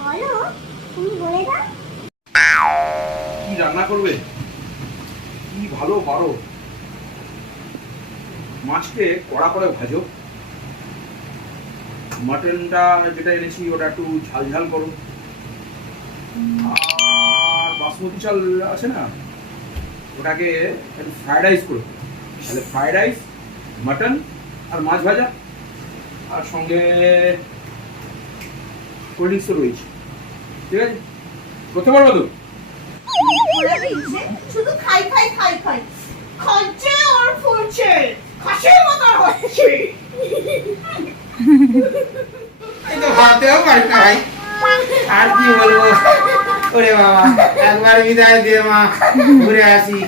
বলো, তুমি বলে দাও। কি রান্না করবে? কি ভালো পারো। মাছকে কড়া করে ভাজো, মাটনটা যেটা এনেছি ওটা একটু ঝাল ঝাল করো, আর বাসমতি চাল আছে না, ওটাকে একটু ফ্রাইড রাইস করো। তাহলে ফ্রাইড রাইস, মাটন আর মাছ ভাজা, আর সঙ্গে কোল্ড ড্রিঙ্কসও রয়েছে। ঠিক আছে, করতে পারবো তো? ওরা দিচ্ছে শুধু খাই খাই খাই খাই খাচ্ছে আর ফুলছে, খাসির মতো হচ্ছে। এই তো ভাবতেও পারি না ভাই, আর কি বলবো। ওরে বাবা, একবার বিদায় দিয়ে মা ঘুরে আসি।